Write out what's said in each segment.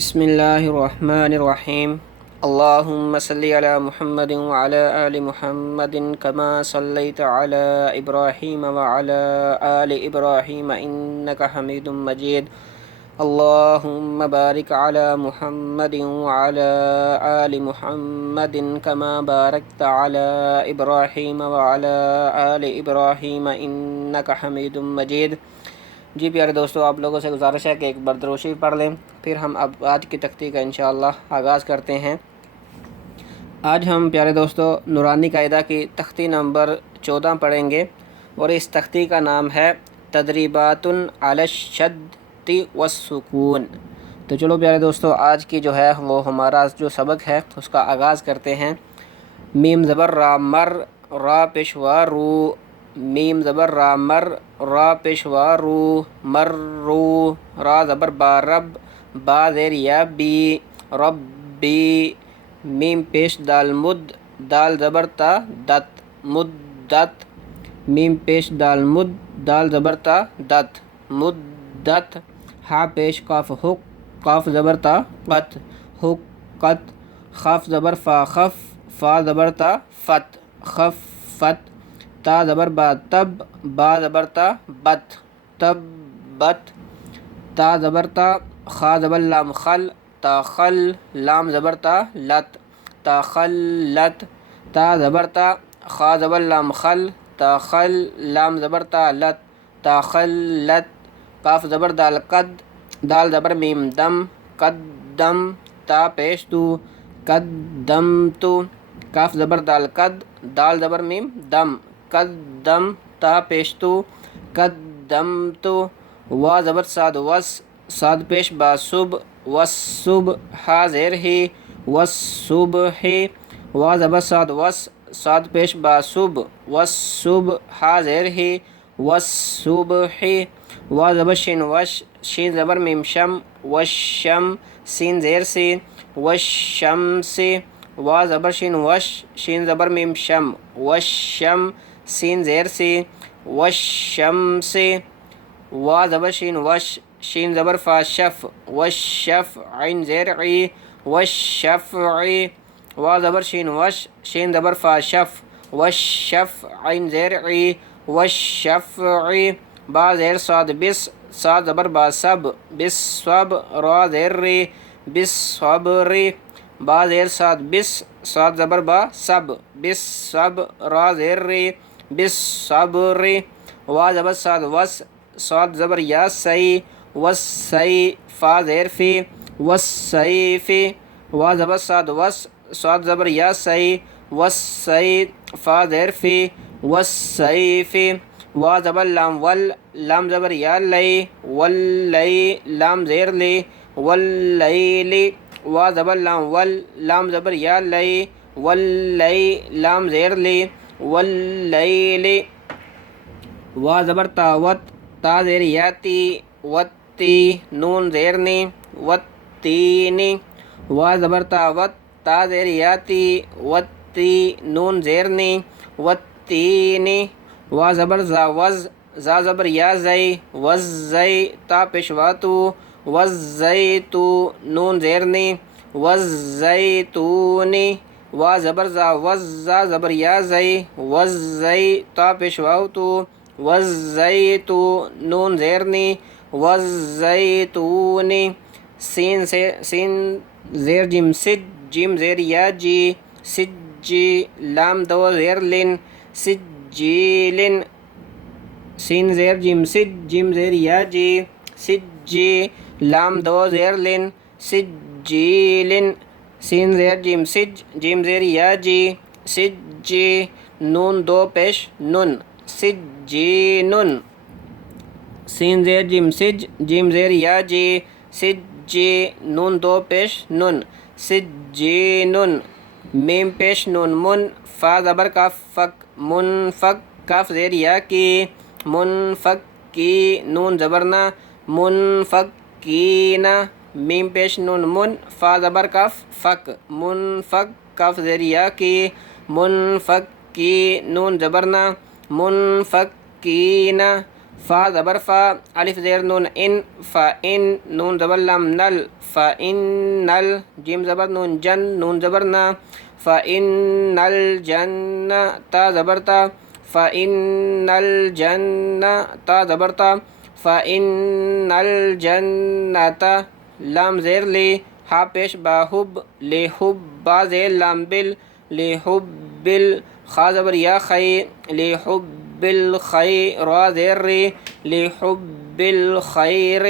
بسم اللہ الرحمن الرحیم اللہم صلی علی محمد وعلی آل محمد کما صلیت علی ابراہیم وعلی آل ابراہیم انک حمید مجید اللہم بارک علی محمد وعلی آل محمد کما بارکت علی ابراہیم وعلی آل ابراہیم انک حمید مجید۔ جی پیارے دوستو، آپ لوگوں سے گزارش ہے کہ ایک بار درود شریف پڑھ لیں، پھر ہم اب آج کی تختی کا انشاءاللہ آغاز کرتے ہیں۔ آج ہم پیارے دوستو نورانی قاعدہ کی تختی نمبر 14 پڑھیں گے، اور اس تختی کا نام ہے تدریبات علی الشد والسکون۔ تو چلو پیارے دوستو، آج کی جو ہے وہ ہمارا جو سبق ہے اس کا آغاز کرتے ہیں۔ میم زبر را مر، را پیشوا رو، میم زبر را مر، را پیشوا رو، مر رو، را زبر با رب، با زیر یا بی، رب بی، میم پیش دال مد، دال زبر تا دت، مدت، میم پیش دال مد، دال زبر تا دت، مدت، ہا پیش قاف حق، قاف زبر تا قت، حقت، خاف زبر فا خف، فا زبر تا فت، خفت، تا زبر با تب، با زبر تا بت، تبت، تا زبر تا، خا زبر لام خل، تا خل، لام زبر تا لت، تا خلت، تا زبر تا، خا زبر لام خل، تا خل، لام زبر تا لت، تا خلت، قاف زبر دال قد، دال زبر میم دم، قدم، تا پیش تو، قدمتو، کاف زبر دال قد، دال زبر میم دم، قدم، تا پیش تو، قدمتو، وا زبر صاد وس، صاد پیش با صب، والصبح، ہا زیر ہی، والصبح، وا زبر صاد وس، صاد پیش با صب، والصبح، ہا زیر ہی، والصبح، وا زبر شین وش، شین زبر میم شم، والشم، سین زیر سی، والشمس، وا زبر شین وش، شین زبر میم شم، والشم، سین زیر سی، والشمس، وا زبر شین وش، شین زبر فا شف، والشف، عین زیر عی، والشفع، وا زبر شین وش، شین زبر فا شف، والشف، عین زیر عی، والشفع، با زیر صاد بس، صاد زبر با سب، بالصب، را زیر ری، بالصبر، با زیر صاد بس، صاد زبر با سب، بالصب، را زیر ری، بالصبر، وا زبر صاد وس، صاد زبر یا سی، والسی، فا زیر فی، والسیف، وا زبر صاد وس، صاد زبر یا سی، والسی، فا زیر فی، والسیف، وا زبر لام ول، لام زبر یا لی، واللی، لام زیر لی، واللیل، وا زبر لام ول، لام زبر یا لی، واللی، لام زیر لی، واللیل، وا زبر تا وت، تا زیر یاتی، وتی، نون زیر نی، وتینی، وا زبر تا وت، تا زیر یاتی، وتی، نون زیر نی، وتینی، وا زبر زا وز، زا زبر یا زی، وزی، تا پیشواتو، وزیتو، نون زیر نی، وزیتونی، وا زبر زا وز، زا زبر یا زی، وزی، تا پیشواوتو، وزیتو، نون زیر نی، وزیتونی، سین زیر جیم سج، جیم زیر یا جی، سجی، لام دو زیر لن، سجیلن، سین زیر جیم سج، جیم زیر یا جی، سجی، لام دو زیر لن، سجیلن، سین زیر جیم سج، جیم زیر یا جی، سجی، نون دو پیش نن، سجینن، سین زیر جیم سج، جیم زیر یا جی، سجی، نون دو پیش نن، سجینن، میم پیش نون من، فا زبر کاف فک، منفک، کاف زیر یا کی، منفکی، نون زبرنا، منفکینا، میم پیش نون من، فا زبر کاف فک، منفک، کاف زیر یا کی، منفکی، نون زبرنا، منفکینا، فا زبر فا الف زیر نون ان فإن نون زبر لام نل فإن جیم زبر نون جن نون زبر نا فإن الجنة تا زبر تا فإن الجنة تا زبر تا فإن الجنة لام زیر لی ہا پیش با حب لحب با زیر لام بل لحب خا زبر یا خی لحب الخیر را زیر ری لحب الخیر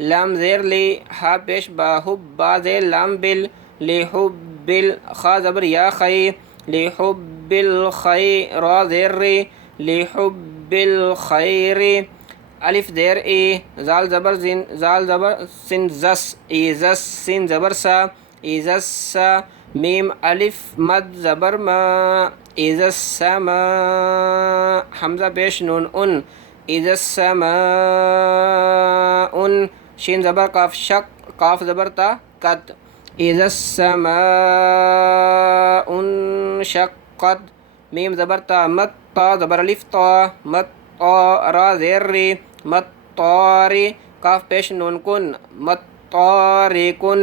لام زیر لی ہا پیش با حب با زیر لام بل لحب خا زبر یا خی لحب الخیر را زیر ری لحب الخیر الف زیر ای زال زبر زین زال زبر سن زس ایزس سین زبر سا ایزس سا میم الف مد زبر ما ایزس سما حمزہ پیش نون ان ایزس سما ان شین زبر قاف شق قاف زبر تا قد ایزس سما ان شقت میم زبر تا مت تا زبر الف تا مت تا را زیر ری مت طاری کاف پیش نون کن مت طاری کن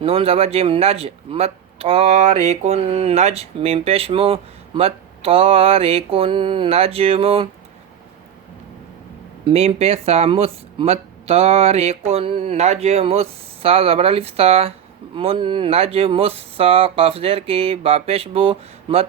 نون زبر جیم نج مت طاری کن نج میم پیش مو مت طاری کن نجم میم پیش سا مس مت طاری کن نجم سا زبر الف سا من نجم سا قاف زیر کی با پیش بو مت